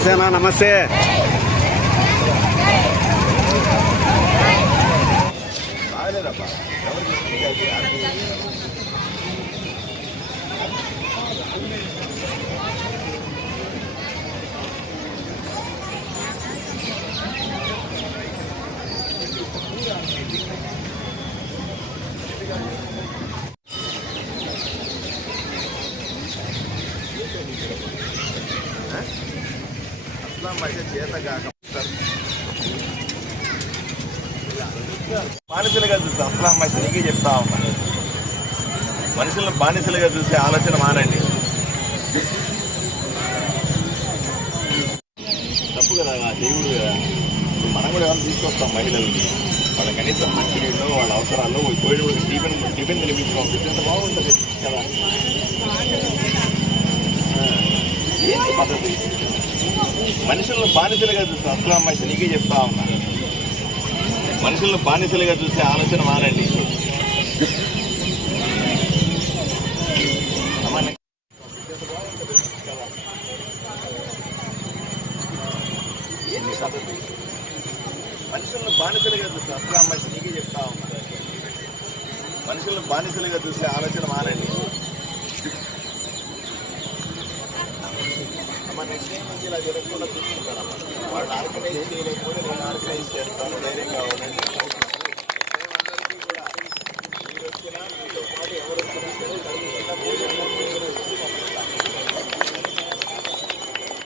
నమస్తే అన్న నమస్తే. బానిసలుగా చూసి అస్లాం మనిషి చెప్తా ఉన్నా. మనుషులను బానిసలుగా చూసే ఆలోచన మానండి. తప్పు కదా దేవుడు కదా. మనం కూడా ఎవరు తీసుకొస్తాం మహిళల్ని. వాళ్ళ కనీసం మంచి నీళ్ళు వాళ్ళ అవసరాలు కోడి ఒక టిఫిన్ టిఫిన్ తినిపించి పంపిస్తే బాగుంటుంది కదా. ఏంటి పద్ధతి? మనుషులను బానిసలుగా చూస్తే అస్లాం మనిషి నీకే చెప్తా ఉన్నా. మనుషులను బానిసలుగా చూసే ఆలోచన మారండి. మనుషులను బానిసలుగా చూస్తే అస్లాం మనిషి నీకే చెప్తా ఉన్నా. మనుషులను బానిసలుగా చూసే ఆలోచన మారండి. ఇలా జరగకుండా చూసుకుంటాను వాళ్ళు ఆర్గనైజ్ చేయలేకపోతే నేను ఆర్గనైజ్ చేస్తాను ధైర్యంగా ఉండండి మీరొచ్చినా మీతో పాటు ఎవరు